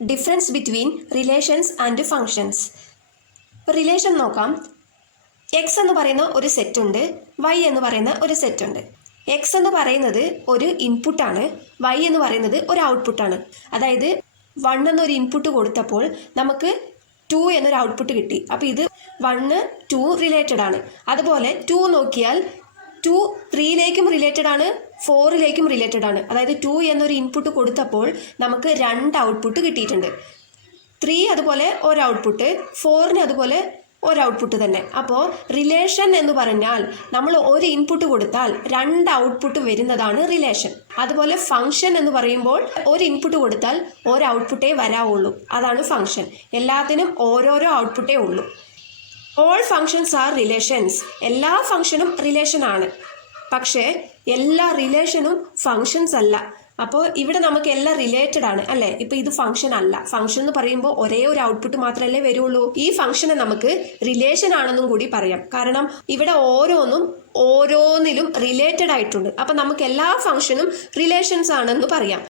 Difference between relations and functions. ഇപ്പോൾ relation നോക്കാം. X എന്ന് പറയുന്ന ഒരു സെറ്റ് ഉണ്ട്, വൈ എന്ന് പറയുന്ന ഒരു സെറ്റ് ഉണ്ട്. എക്സ് എന്ന് പറയുന്നത് ഒരു ഇൻപുട്ടാണ്, വൈ എന്ന് പറയുന്നത് ഒരു ഔട്ട്പുട്ടാണ്. അതായത് 1 എന്നൊരു ഇൻപുട്ട് കൊടുത്തപ്പോൾ നമുക്ക് 2 എന്നൊരു ഔട്ട്പുട്ട് കിട്ടി. അപ്പോൾ ഇത് 1, 2 റിലേറ്റഡ് ആണ്. അതുപോലെ 2 നോക്കിയാൽ 2 3ലേക്കും റിലേറ്റഡ് ആണ്, 4ലേക്കും റിലേറ്റഡ് ആണ്. അതായത് 2 എന്നൊരു ഇൻപുട്ട് കൊടുത്തപ്പോൾ നമുക്ക് 2 ഔട്ട്പുട്ട് കിട്ടിയിട്ടുണ്ട്. 3 അതുപോലെ ഒരു ഔട്ട്പുട്ട്, 4ന് അതുപോലെ ഒരു ഔട്ട്പുട്ട് തന്നെ. അപ്പോൾ റിലേഷൻ എന്ന് പറഞ്ഞാൽ നമ്മൾ ഒരു ഇൻപുട്ട് കൊടുത്താൽ 2 ഔട്ട്പുട്ട് വരുന്നതാണ് റിലേഷൻ. അതുപോലെ ഫംഗ്ഷൻ എന്ന് പറയുമ്പോൾ ഒരു ഇൻപുട്ട് കൊടുത്താൽ ഒരു ഔട്ട്പുട്ടേ വരാവുള്ളൂ, അതാണ് ഫംഗ്ഷൻ. എല്ലാത്തിനും ഓരോരോ ഔട്ട്പുട്ടേ ഉള്ളൂ. All functions are relations. എല്ലാ ഫങ്ഷനും റിലേഷൻ ആണ്, പക്ഷേ എല്ലാ റിലേഷനും ഫങ്ഷൻസ് അല്ല. അപ്പോൾ ഇവിടെ നമുക്ക് എല്ലാം റിലേറ്റഡ് ആണ് അല്ലേ. ഇപ്പോൾ ഇത് ഫംഗ്ഷൻ അല്ല. ഫംഗ്ഷൻ എന്ന് പറയുമ്പോൾ ഒരേ ഒരു ഔട്ട്പുട്ട് മാത്രമല്ലേ വരുള്ളൂ. ഈ ഫംഗ്ഷനെ നമുക്ക് റിലേഷൻ ആണെന്നും കൂടി പറയാം. കാരണം ഇവിടെ ഓരോന്നിലും റിലേറ്റഡ് ആയിട്ടുണ്ട്. അപ്പം നമുക്ക് എല്ലാ ഫംഗ്ഷനും റിലേഷൻസ് ആണെന്ന് പറയാം.